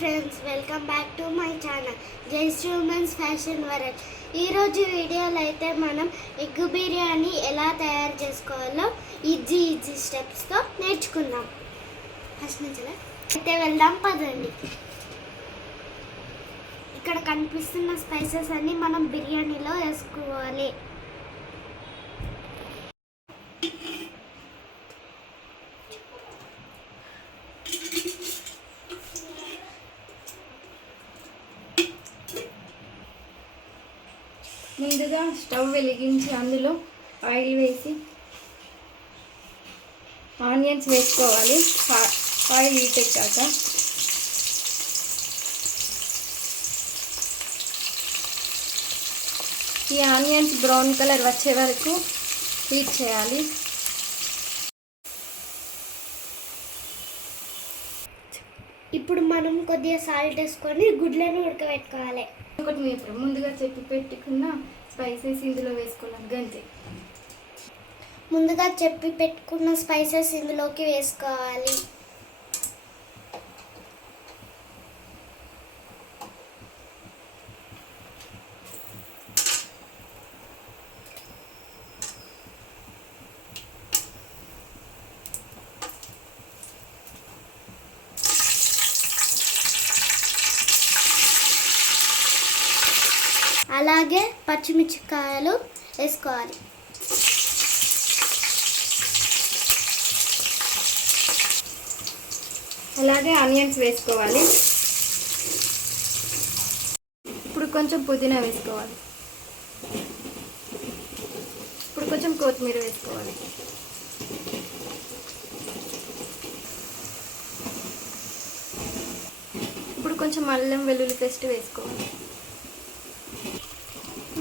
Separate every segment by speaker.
Speaker 1: Friends welcome back to my channel Jais women's fashion world ఈరోజు వీడియోలో అయితే మనం ఎగ్ బిర్యానీ ఎలా తయారు చేసుకోవాలో ఈజీ ఈజీ స్టెప్స్తో నేర్చుకుందాం. ఫస్ట్ నుంచి అయితే వెళ్దాం పదండి. ఇక్కడ కనిపిస్తున్న స్పైసెస్ అన్నీ మనం బిర్యానీలో వేసుకోవాలి.
Speaker 2: ముందుగా స్టవ్ వెలిగించి అందులో ఆయిల్ వేసి ఆనియన్స్ వేసుకోవాలి. ఆయిల్ హీట్ ఎక్కాక. ఈ ఆనియన్స్ బ్రౌన్ కలర్ వచ్చే వరకు హీట్ చేయాలి.
Speaker 1: ఇప్పుడు మనం కొద్దిగా సాల్ట్ వేసుకొని గుడ్లను ఉడకబెట్టుకోవాలి.
Speaker 2: ఒకటి మీరు ముందుగా చెప్పి పెట్టుకున్న స్పైసెస్ ఇందులో వేసుకోవాలి గంతే.
Speaker 1: ముందుగా చెప్పి పెట్టుకున్న స్పైసెస్ ఇందులోకి వేసుకోవాలి. అలాగే పచ్చిమిర్చికాయలు వేసుకోవాలి.
Speaker 2: అలాగే ఆనియన్స్ వేసుకోవాలి. ఇప్పుడు కొంచెం పుదీనా వేసుకోవాలి. ఇప్పుడు కొంచెం కొత్తిమీర వేసుకోవాలి. ఇప్పుడు కొంచెం అల్లం వెల్లుల్లి పేస్ట్ వేసుకోవాలి.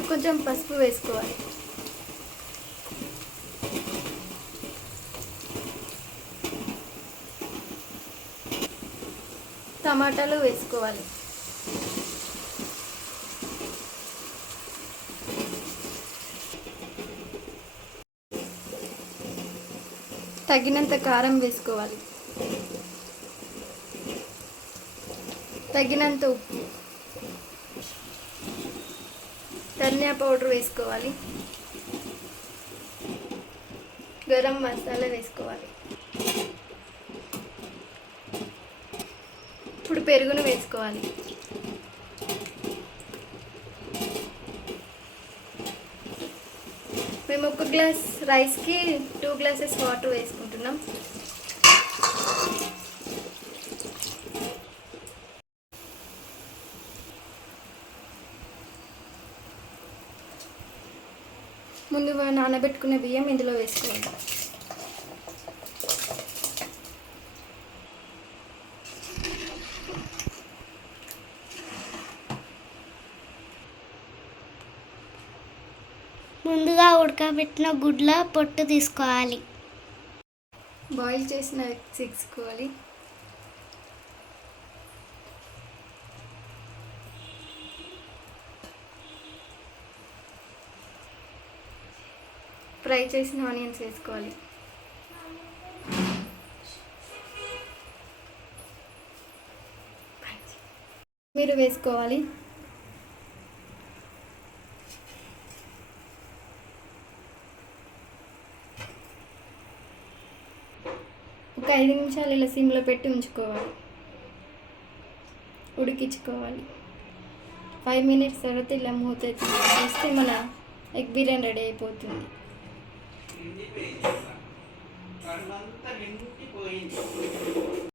Speaker 2: కొంచెం పసుపు వేసుకోవాలి. టమాటాలు వేసుకోవాలి. తగినంత కారం వేసుకోవాలి. తగినంత ఉప్పు. ధనియా పౌడర్ వేసుకోవాలి. గరం మసాలా వేసుకోవాలి. ఇప్పుడు పెరుగును వేసుకోవాలి. మేము ఒక గ్లాస్ రైస్కి టూ గ్లాసెస్ వాటర్ వేసుకుంటున్నాం. ముందుగా నానబెట్టుకున్న బియ్యం ఇందులో వేసుకోవాలి
Speaker 1: ముందుగా ఉడకబెట్టిన గుడ్ల పొట్టు తీసుకోవాలి.
Speaker 2: బాయిల్ చేసిన ఎగ్స్ ఫ్రై చేసిన ఆనియన్స్ వేసుకోవాలి. మీరు వేసుకోవాలి. ఒక ఐదు నిమిషాలు ఇలా సిమ్లో పెట్టి ఉంచుకోవాలి. ఉడికించుకోవాలి. ఫైవ్ మినిట్స్ తర్వాత ఇలా మూత తీస్తే మన ఎగ్ బిర్యానీ రెడీ అయిపోతుంది. నిండిపోయింది కర్మంతా నిండిపోయింది.